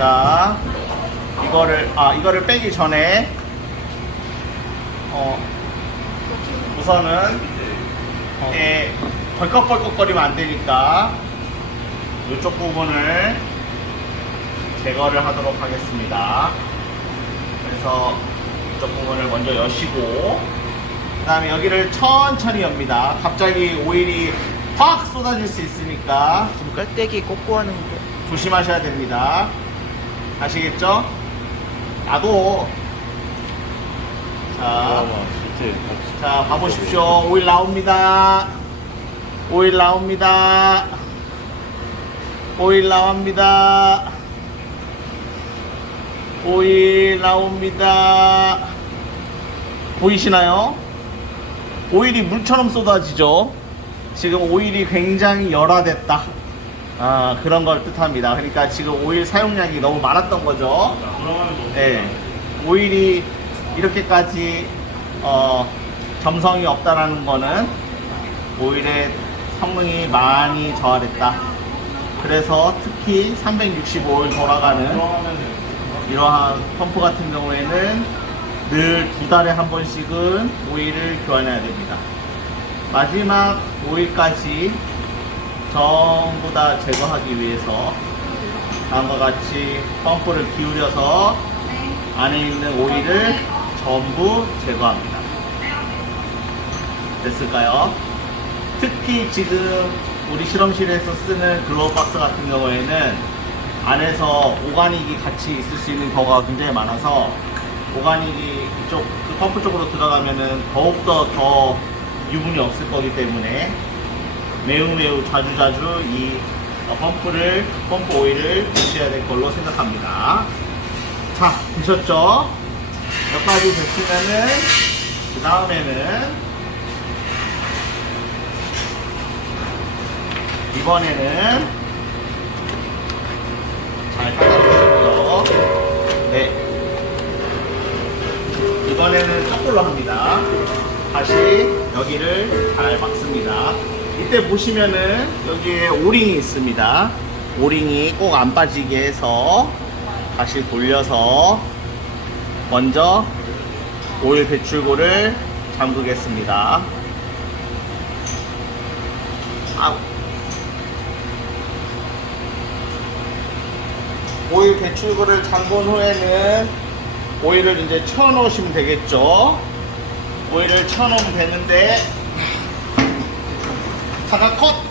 자, 이거를, 아, 이거를 빼기 전에, 어, 우선은, 예, 벌컥벌컥거리면 안 되니까, 이쪽 부분을 제거를 하도록 하겠습니다. 그래서 이쪽 부분을 먼저 여시고, 그 다음에 여기를 천천히 엽니다. 갑자기 오일이 확 쏟아질 수 있으니까 지금 깔때기 꽂고 하는 거. 조심하셔야 됩니다. 아시겠죠? 나도 자, 자 봐보십시오. 오일 나옵니다. 오일 나옵니다. 오일 나옵니다. 오일 나옵니다. 보이시나요? 오일이 물처럼 쏟아지죠? 지금 오일이 굉장히 열화됐다. 아, 그런 걸 뜻합니다. 그러니까 지금 오일 사용량이 너무 많았던 거죠. 네. 오일이 이렇게까지 어, 점성이 없다라는 거는 오일의 성능이 많이 저하됐다. 그래서 특히 365일 돌아가는 이러한 펌프 같은 경우에는 늘 두 달에 한 번씩은 오일을 교환해야 됩니다. 마지막 오일까지 전부 다 제거하기 위해서 다음과 같이 펌프를 기울여서 안에 있는 오일을 전부 제거합니다. 됐을까요? 특히 지금 우리 실험실에서 쓰는 글로우 박스 같은 경우에는 안에서 오가닉이 같이 있을 수 있는 경우가 굉장히 많아서 오가닉이 이쪽 그 펌프 쪽으로 들어가면은 더욱더 더 유분이 없을 거기 때문에 매우 매우 자주 자주 이 어, 펌프를 펌프 오일을 교체해야 될 걸로 생각합니다. 자 되셨죠? 몇 가지 됐으면은 그 다음에는 이번에는 잘 닦아주시고요. 네. 이번에는 거꾸로 합니다. 다시 여기를 잘 막습니다. 이때 보시면은 여기에 오링이 있습니다. 오링이 꼭 안 빠지게 해서 다시 돌려서 먼저 오일 배출구를 잠그겠습니다. 아우. 오일 배출구를 잠근 후에는 오일을 이제 채워 넣으시면 되겠죠. 오일을 넣으면 되는데, 田こ